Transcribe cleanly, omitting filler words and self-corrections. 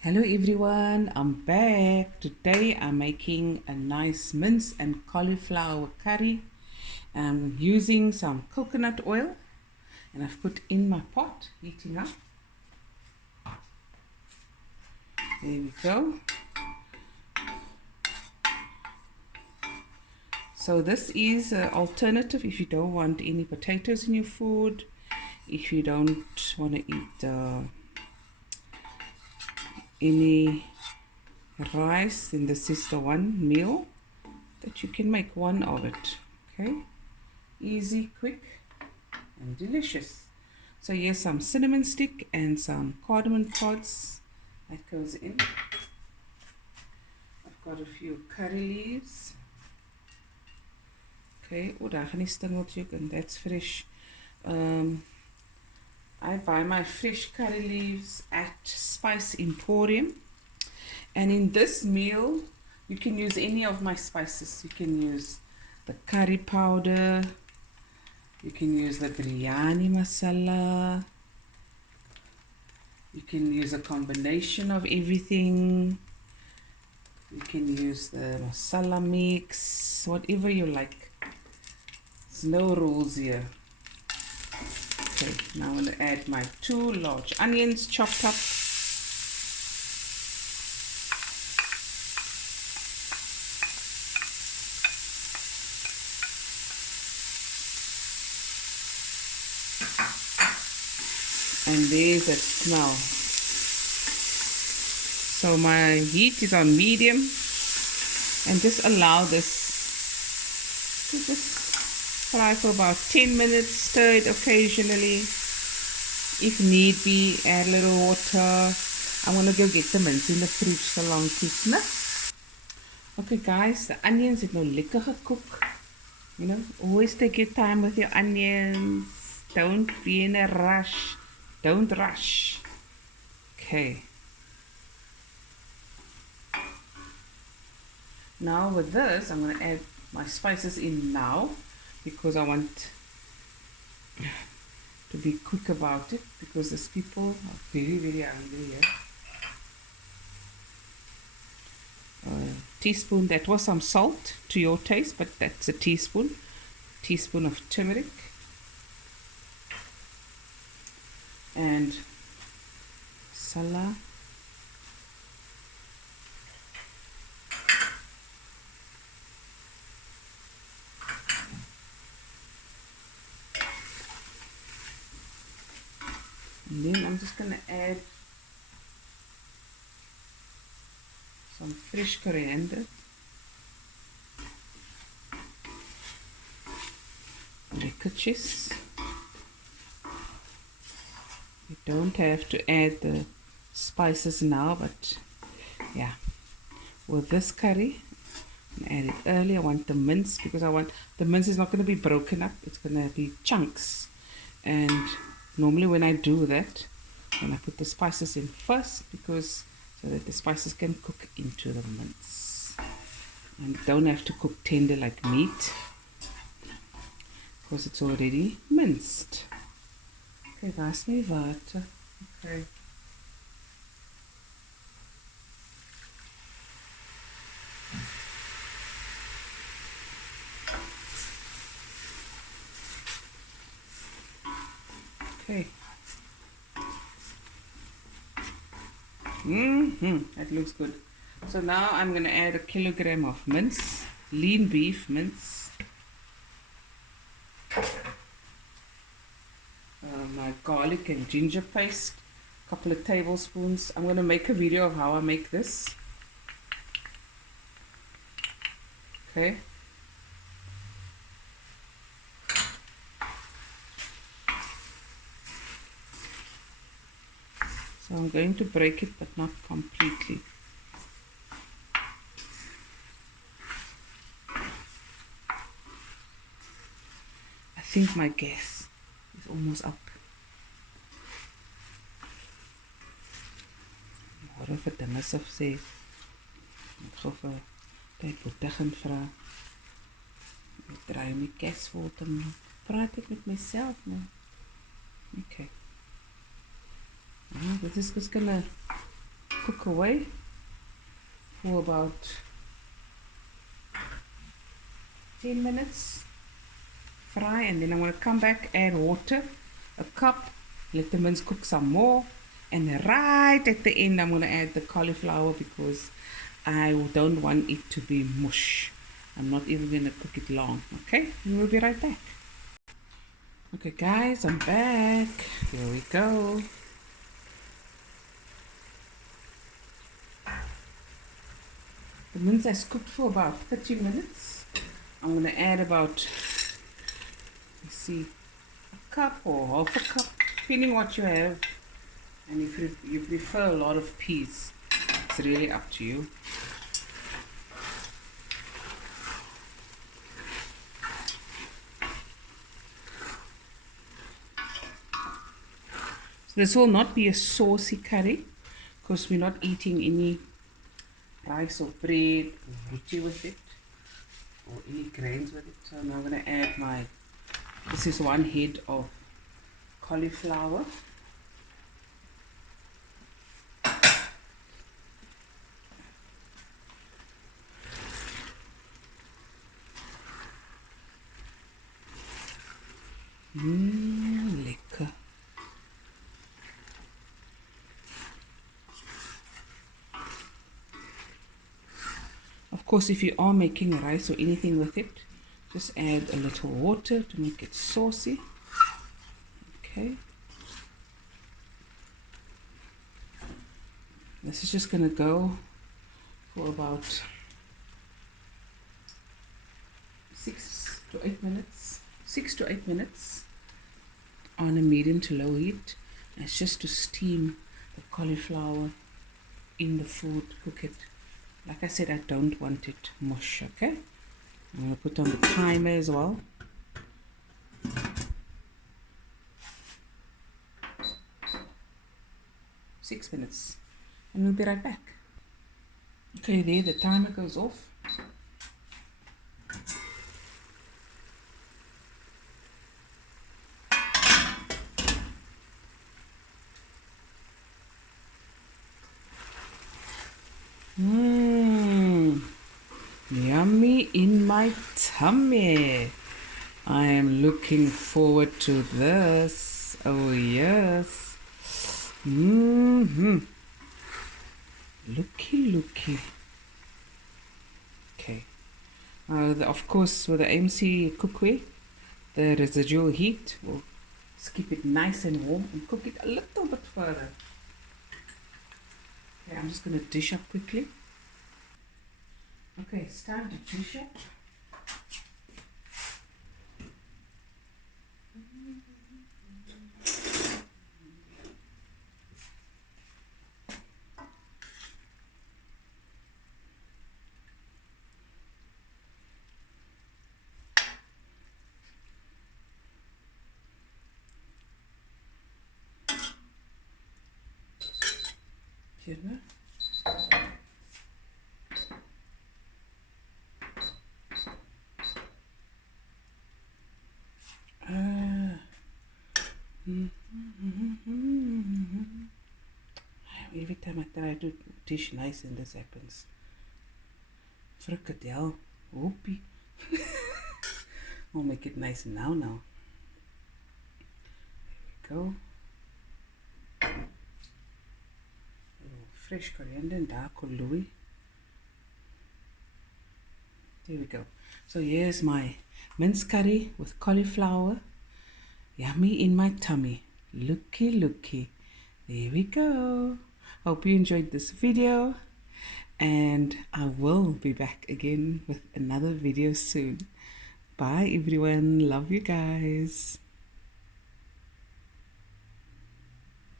Hello everyone, I'm back. Today I'm making a nice mince and cauliflower curry. I'm using some coconut oil and I've put in my pot, heating up. There we go. So this is an alternative if you don't want any potatoes in your food, if you don't want to eat any rice, then this is the one meal that you can make one of it. Okay, easy, quick and delicious. So here's some cinnamon stick and some cardamom pods that goes in. I've got a few curry leaves. Okay, oh daar gaan die stingeltjie and that's fresh. I buy my fresh curry leaves at Spice Emporium, and in this meal you can use any of my spices. You can use the curry powder, you can use the biryani masala, you can use a combination of everything, you can use the masala mix, whatever you like. There's no rules here. Okay, now I'm going to add my 2 large onions chopped up. And there's that smell. So my heat is on medium, and just allow this to just fry for about 10 minutes, stir it occasionally. If need be, add a little water. I'm going to go get the mince in the fridge so long to snip. Okay guys, the onions het nou lekker gekook. You know, always take your time with your onions. Don't be in a rush. Don't rush. Okay. Now with this, I'm going to add my spices in now, because I want to be quick about it, because these people are very hungry here. Teaspoon, that was some salt to your taste, but that's a teaspoon of turmeric, and masala, and then I'm just going to add some fresh coriander, lekker cheese. You don't have to add the spices now, but yeah, with this curry, I add it early. I want the mince, because I want the mince is not going to be broken up, it's going to be chunks. And normally when I do that, then I put the spices in first, because so that the spices can cook into the mince and don't have to cook tender like meat, because it's already minced. Okay, that's my water. Okay. Okay. That looks good. So now I'm going to add a kilogram of mince, lean beef mince. My garlic and ginger paste, a couple of tablespoons. I'm going to make a video of how I make this. Okay. So I'm going to break it, but not completely. I think my gas is almost up. Hoor of het dinge of sê. Ek gou vir die boete gaan vra. Ek draai my gas vol te maak. Praat ek met myself nou. Okay. This is just gonna cook away for about 10 minutes. Fry, and then I'm going to come back, add water, a cup, let the mince cook some more, and right at the end I'm going to add the cauliflower because I don't want it to be mush. I'm not even going to cook it long. Okay, and we'll be right back. Okay guys, I'm back. Here we go. The mince has cooked for about 30 minutes. I'm going to add about, let's see, a cup or half a cup, depending what you have. And if you prefer a lot of peas, it's really up to you. So this will not be a saucy curry because we're not eating any rice or bread or roti with it or any grains with it. So now I'm going to add this is 1 head of cauliflower. Lekker. Of course, if you are making rice or anything with it, just add a little water to make it saucy. Okay. This is just going to go for about 6 to 8 minutes. 6 to 8 minutes on a medium to low heat. And it's just to steam the cauliflower in the food, cook it. Like I said, I don't want it mush, okay? I'm going to put on the timer as well. Six minutes. And we'll be right back. Okay, there the timer goes off. Yummy in my tummy. I am looking forward to this. Oh yes. Looky. Okay. Of course, with the MC cookware, the residual heat will keep it nice and warm and cook it a little bit further. Okay, I'm just going to dish up quickly. Okay, it's time to dish up. Here now. Every time I try to dish nice and this happens. Frikadel, whoopie. I'll make it nice now. There we go. Fresh coriander and dark Louis. There we go. So here's my mince curry with cauliflower. Yummy in my tummy. Looky. There we go. Hope you enjoyed this video, and I will be back again with another video soon. Bye everyone. Love you guys.